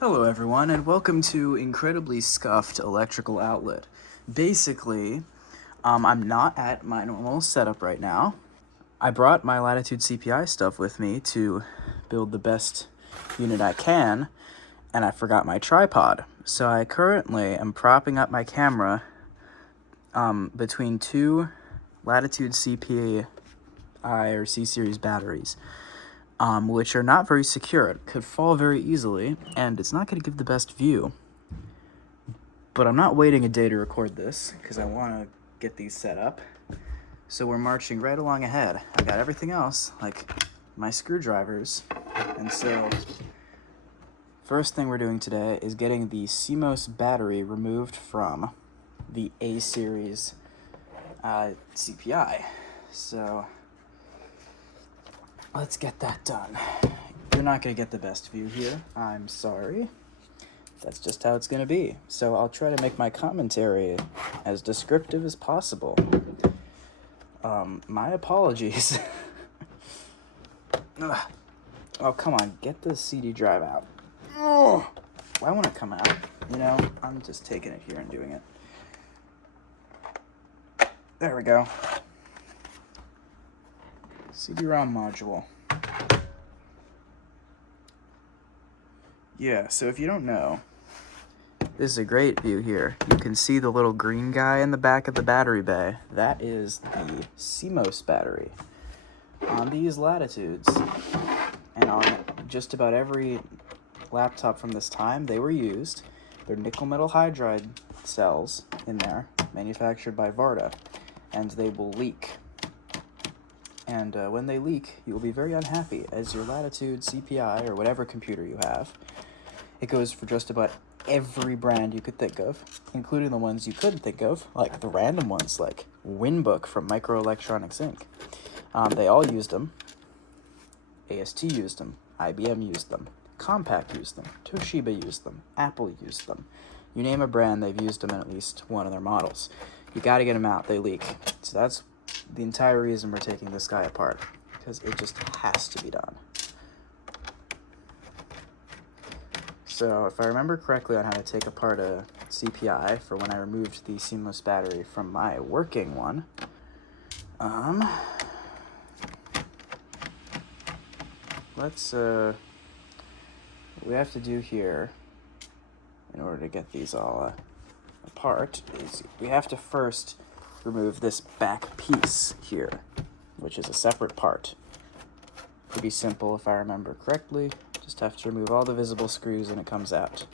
Hello everyone, and welcome to Incredibly Scuffed Electrical Outlet. Basically, I'm not at my normal setup right now. I brought my Latitude CPI stuff with me to build the best unit I can, and I forgot my tripod. So I currently am propping up my camera between two Latitude CPI or C-Series batteries. Which are not very secure. It could fall very easily, and it's not going to give the best view. But I'm not waiting a day to record this, because I want to get these set up. So we're marching right along ahead. I got everything else, like my screwdrivers. And so, first thing we're doing today is getting the CMOS battery removed from the A-Series CPI. So let's get that done. You're not going to get the best view here. I'm sorry. That's just how it's going to be. So I'll try to make my commentary as descriptive as possible. My apologies. Oh, come on. Get the CD drive out. Oh, why won't it come out? You know, I'm just taking it here and doing it. There we go. CD-ROM module. Yeah, so if you don't know, this is a great view here. You can see the little green guy in the back of the battery bay. That is the CMOS battery. On these Latitudes, and on just about every laptop from this time, they were used. They're nickel metal hydride cells in there, manufactured by Varta, and they will leak. And when they leak, you will be very unhappy, as your Latitude CPI, or whatever computer you have, it goes for just about every brand you could think of, including the ones you couldn't think of, like the random ones, like Winbook from Microelectronics Inc. They all used them. AST used them. IBM used them. Compaq used them. Toshiba used them. Apple used them. You name a brand, they've used them in at least one of their models. You gotta get them out. They leak. So that's the entire reason we're taking this guy apart, because it just has to be done. So if I remember correctly on how to take apart a CPI for when I removed the CMOS battery from my working one, let's, what we have to do here in order to get these all apart is we have to first remove this back piece here, which is a separate part. Pretty simple if I remember correctly. Just have to remove all the visible screws and it comes out.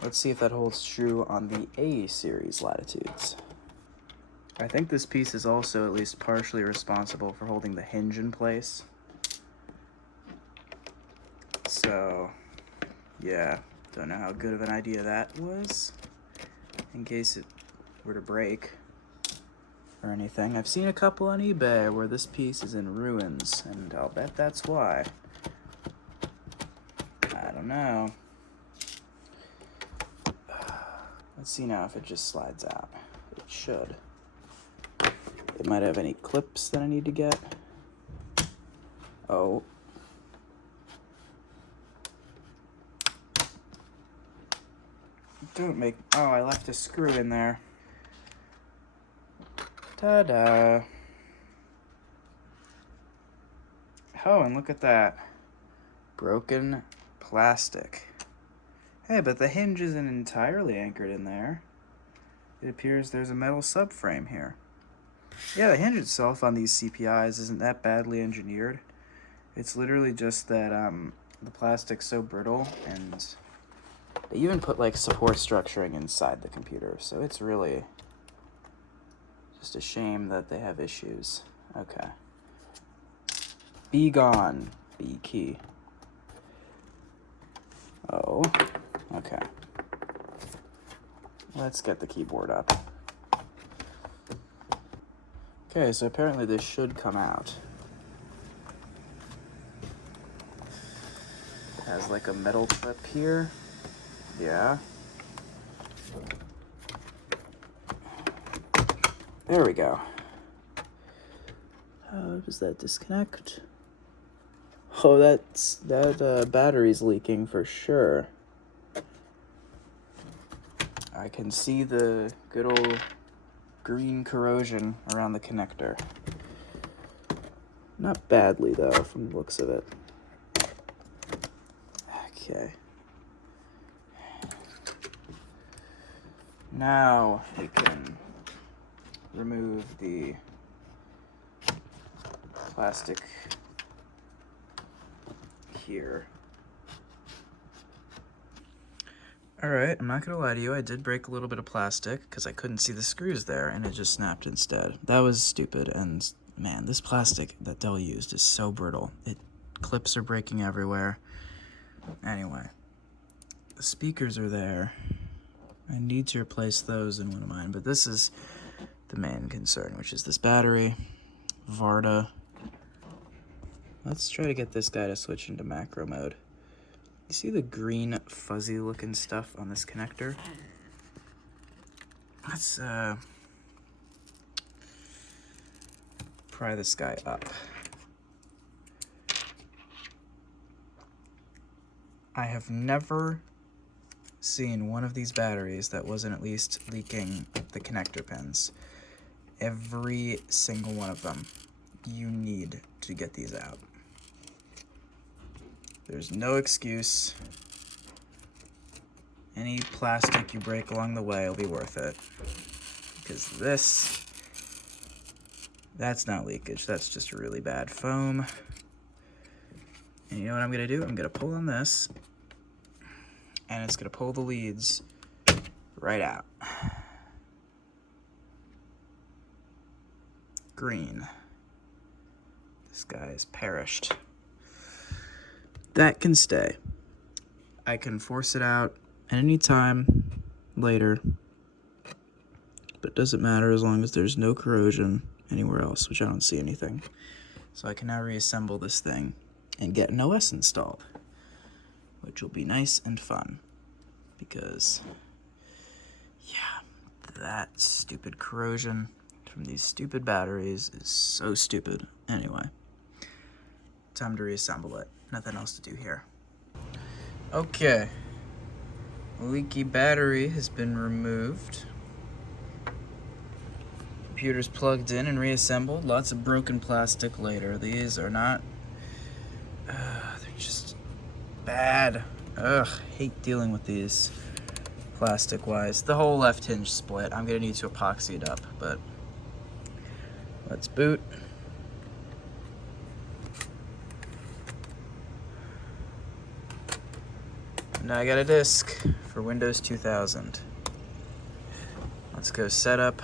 Let's see if that holds true on the A-Series Latitudes. I think this piece is also at least partially responsible for holding the hinge in place. So, yeah, don't know how good of an idea that was, in case it were to break or anything. I've seen a couple on eBay where this piece is in ruins, and I'll bet that's why. I don't know. Let's see now if it just slides out. It should. It might have any clips that I need to get. Oh. Don't make... Oh, I left a screw in there. Ta-da. Oh, and look at that. Broken plastic. Hey, but the hinge isn't entirely anchored in there. It appears there's a metal subframe here. Yeah, the hinge itself on these CPIs isn't that badly engineered. It's literally just that the plastic's so brittle, and they even put like support structuring inside the computer, so it's really just a shame that they have issues. Okay. Be gone, B key. Oh, okay. Let's get the keyboard up. Okay, so apparently this should come out. It has like a metal clip here. Yeah. There we go. How does that disconnect? Oh, that battery's leaking for sure. I can see the good old green corrosion around the connector. Not badly, though, from the looks of it. Okay. Now we can remove the plastic here. Alright, I'm not gonna lie to you, I did break a little bit of plastic because I couldn't see the screws there and it just snapped instead. That was stupid, and man, this plastic that Dell used is so brittle. Clips are breaking everywhere. Anyway, the speakers are there. I need to replace those in one of mine, but this is the main concern, which is this battery, Varda. Let's try to get this guy to switch into macro mode. You see the green fuzzy looking stuff on this connector? Let's pry this guy up. I have never seen one of these batteries that wasn't at least leaking the connector pins. Every single one of them. You need to get these out. There's no excuse. Any plastic you break along the way will be worth it. Because that's not leakage, that's just really bad foam. And you know what I'm gonna do? I'm gonna pull on this, and it's gonna pull the leads right out. Green. This guy is perished. That can stay. I can force it out at any time later, but it doesn't matter as long as there's no corrosion anywhere else, which I don't see anything. So I can now reassemble this thing and get an OS installed, which will be nice and fun, because yeah, that stupid corrosion from these stupid batteries is so stupid. Anyway, time to reassemble it. Nothing else to do here. Okay, leaky battery has been removed. Computer's plugged in and reassembled. Lots of broken plastic later. These are not, they're just bad. Ugh, hate dealing with these plastic-wise. The whole left hinge split. I'm gonna need to epoxy it up, but let's boot. Now I got a disk for Windows 2000. Let's go setup.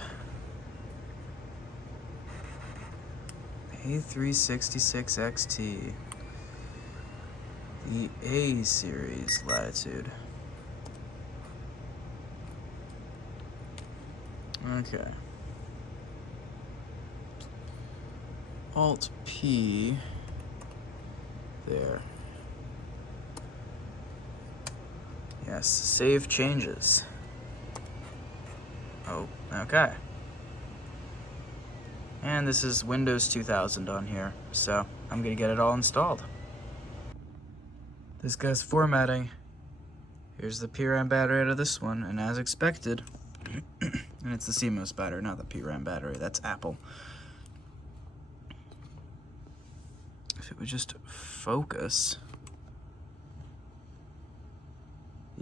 A366 XT. The A series Latitude. Okay. Alt P. There. Yes, save changes. Oh, okay. And this is Windows 2000 on here, so I'm gonna get it all installed. This guy's formatting. Here's the PRAM battery out of this one, and as expected, and it's the CMOS battery, not the PRAM battery, that's Apple. If it would just focus.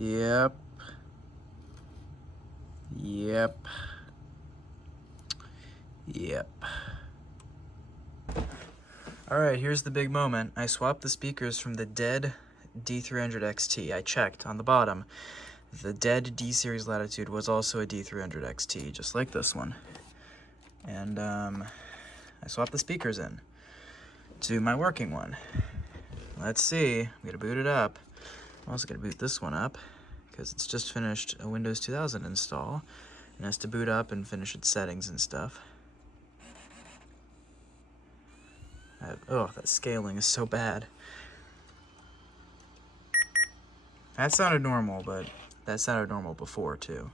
Yep. Yep. Yep. Alright, here's the big moment. I swapped the speakers from the dead D300 XT. I checked on the bottom. The dead D-Series Latitude was also a D300 XT, just like this one. And I swapped the speakers in to my working one. Let's see. I'm gonna boot it up. I'm also gonna boot this one up because it's just finished a Windows 2000 install and has to boot up and finish its settings and stuff. Oh, that scaling is so bad. That sounded normal, but that sounded normal before too.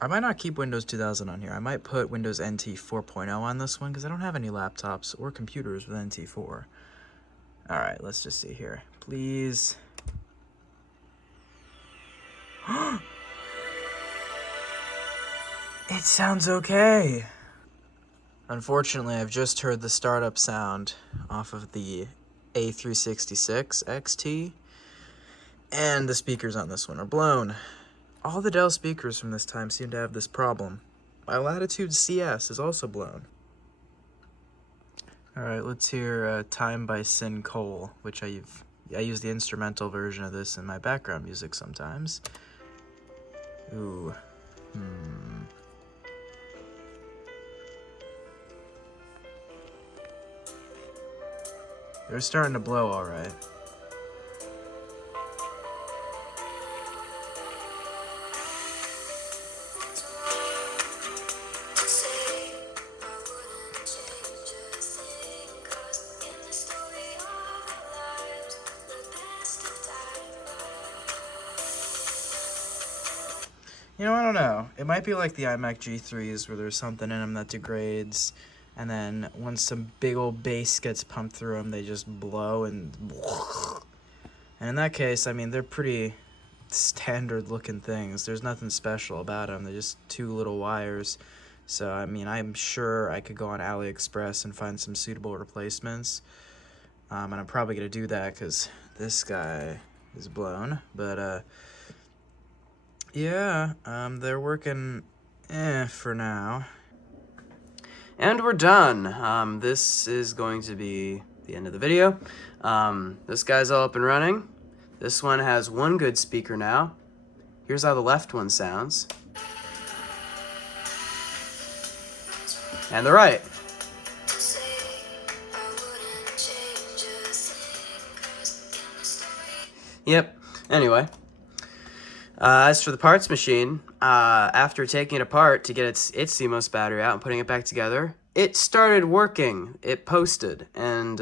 I might not keep Windows 2000 on here. I might put Windows NT 4.0 on this one because I don't have any laptops or computers with NT 4. All right, let's just see here. Please. It sounds okay. Unfortunately, I've just heard the startup sound off of the A366 XT, and the speakers on this one are blown. All the Dell speakers from this time seem to have this problem. My Latitude CS is also blown. All right, let's hear Time by Sin Cole, which I use the instrumental version of this in my background music sometimes. Ooh. They're starting to blow all right. You know, I don't know. It might be like the iMac G3s where there's something in them that degrades, and then once some big old bass gets pumped through them, they just blow and in that case, I mean, they're pretty standard looking things. There's nothing special about them. They're just two little wires. So, I mean, I'm sure I could go on AliExpress and find some suitable replacements. And I'm probably going to do that because this guy is blown. But, yeah, they're working for now. And we're done. This is going to be the end of the video. This guy's all up and running. This one has one good speaker now. Here's how the left one sounds. And the right. Yep. Anyway. As for the parts machine, after taking it apart to get its CMOS battery out and putting it back together, it started working. It posted. And,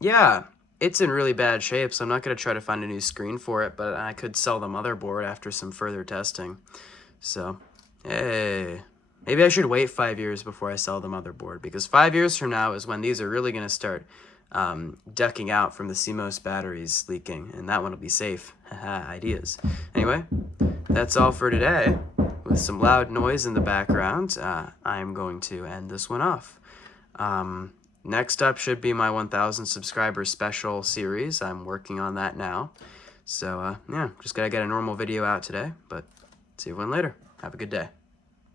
yeah, it's in really bad shape, so I'm not going to try to find a new screen for it, but I could sell the motherboard after some further testing. So, hey, maybe I should wait 5 years before I sell the motherboard, because 5 years from now is when these are really going to start ducking out from the CMOS batteries leaking, and that one will be safe. Haha, ideas. Anyway, that's all for today. With some loud noise in the background, I'm going to end this one off. Next up should be my 1,000 subscribers special series. I'm working on that now. So, yeah, just gotta get a normal video out today, but see everyone later. Have a good day.